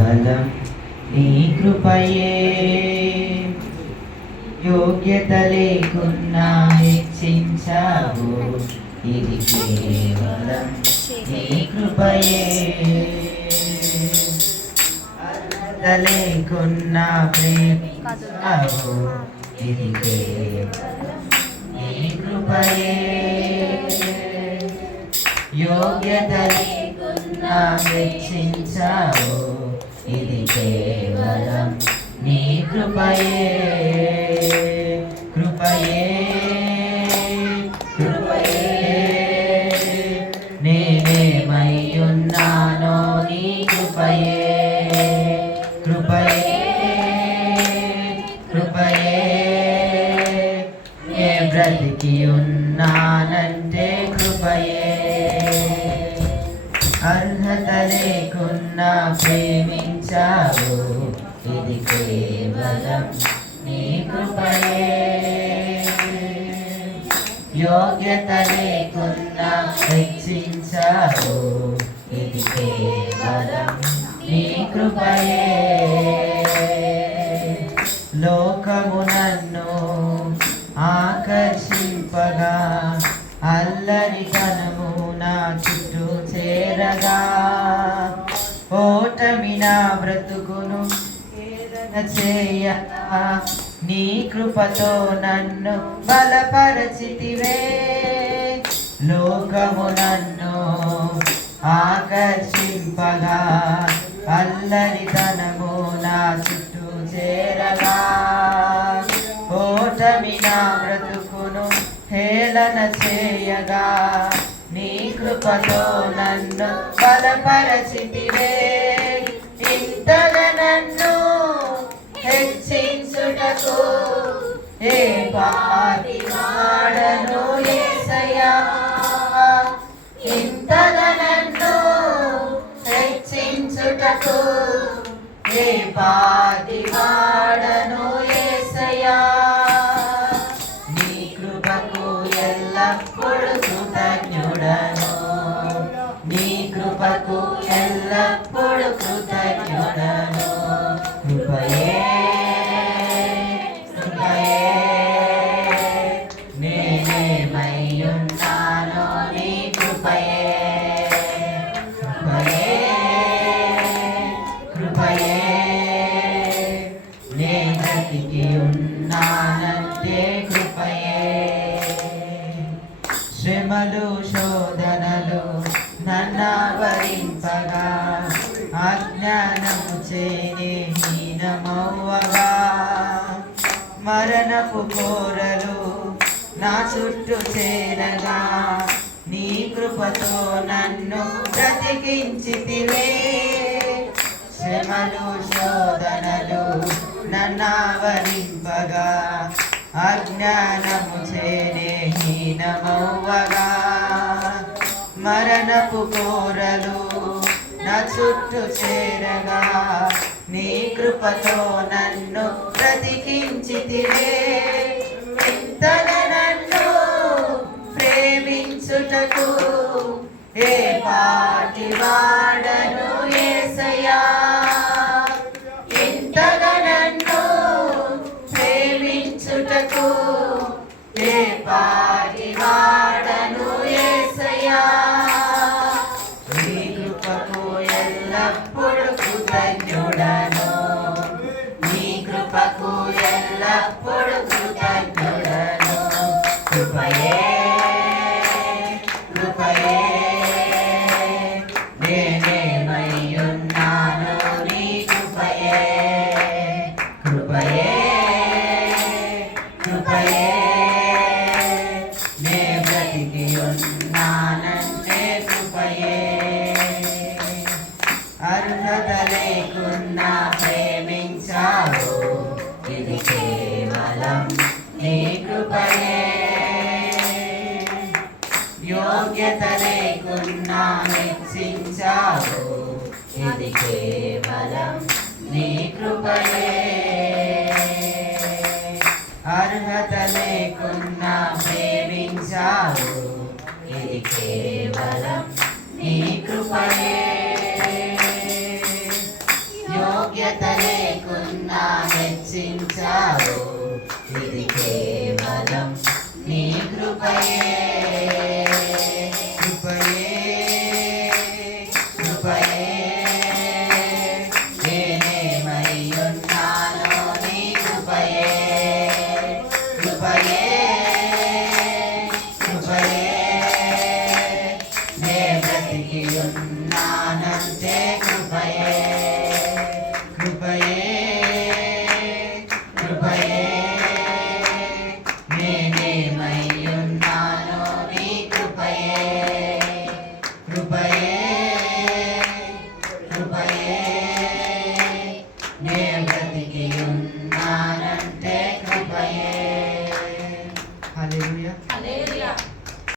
కేవలం నీ కృపయే. యోగ్యత లేకున్నా హెచ్చించావు, ఇది కేవలం నీ కృపయే. అర్హత లేకున్నా ప్రేమించావు, ఇది కేవలం నీ కృపయే. యోగ్యత లేకున్నా హెచ్చించావు, ఇది కేవలం నీ కృపయే. కృపయే కృపయే నేనేమయ్యున్నానో నీ కృపయే. కృపయే కృపయే నే బ్రతికి ఉన్నానంటే కృపయే. అర్హత లేకున్నా ప్రేమించావు, ఇది కేవలం నీ కృపయే. యోగ్యత లేకున్నా హెచ్చించావు, ఇది కేవలం నీ కృపయే. లోకము నన్ను ఆకర్షింపగా, అల్లరితనము నా చుట్టూ చేరగా, ఓటమి నా బ్రతుకును వేదన చేయగా, నీ కృపతో నన్ను బలపరచితివే. లోకము నన్ను ఆకర్షింపగా, అల్లరితనము నా చుట్టూ చేరగా, ఓటమి నా బ్రతుకును హేళన చేయగా, నీ కృపతో నన్ను బలపరచితివే. ఇంతగా నన్ను హెచ్చించుటకు ఏ పాటి వాడను యేసయ్యా. ఇంతగా నన్ను హెచ్చించుటకు ఏ పాటి వాడను యేసయ్యా. నీ కృపకు ఎల్లప్పుడు కృతజ్ఞుడను, నీ కృపకు ఎల్లప్పుడు కృతజ్ఞుడను. కృపయే కృపయే నేనేమయ్యున్నానో నీ కృపయే. కృపయే కృపయే నే బ్రతికి ఉన్నానంటే కృపయే. శ్రమలు శోధనలు నన్నావరింపగా, అజ్ఞానము చేనే హీనమవ్వగా, మరణపు కోరలు నా చుట్టూ చేరగా, నీ కృపతో నన్ను బ్రతికించితివే. శ్రమలు శోధనలు నన్నావరింపగా, అజ్ఞానము చేనే హీనమవ్వగా, మరణపు కోరలు నా చుట్టూ చేరగా, నీ కృపతో నన్ను బ్రతికించితివే. ఇంతగా నన్ను ప్రేమించుటకు ఏ పాటి వాడను యేసయ్యా. ఇంతగా నన్ను ప్రేమించుటకు ఏ పాటి వాడను యేసయ్యా. నీ కృపకు ఎల్లప్పుడు కృతజ్ఞుడను, నీ కృపకు ఎల్లప్పుడు కృతజ్ఞుడను. కృపయే కృపయే నేనేమయ్యున్నానో నీ కృపయే. కృపయే కృపయే నే బ్రతికి ఉన్నానంటే కృపయే. అర్హత లేకున్నా ప్రేమించావు, ఇది కేవలం నీ కృపయే. యోగ్యత లేకున్నా హెచ్చించావు, ఇది కేవలం నీ కృపయే. అర్హత లేకున్నా ప్రేమించావు, ఇది కేవలం నీ కృపయే. యోగ్యత లేకున్నా హెచ్చించావు ఇది కేవలం నీ కృపయే కృపయే కృపయే నేనేమయ్యున్నానో నీ కృపయే కృపయే కృపయే నే బ్రతికి ఉన్నానంతే కృపయే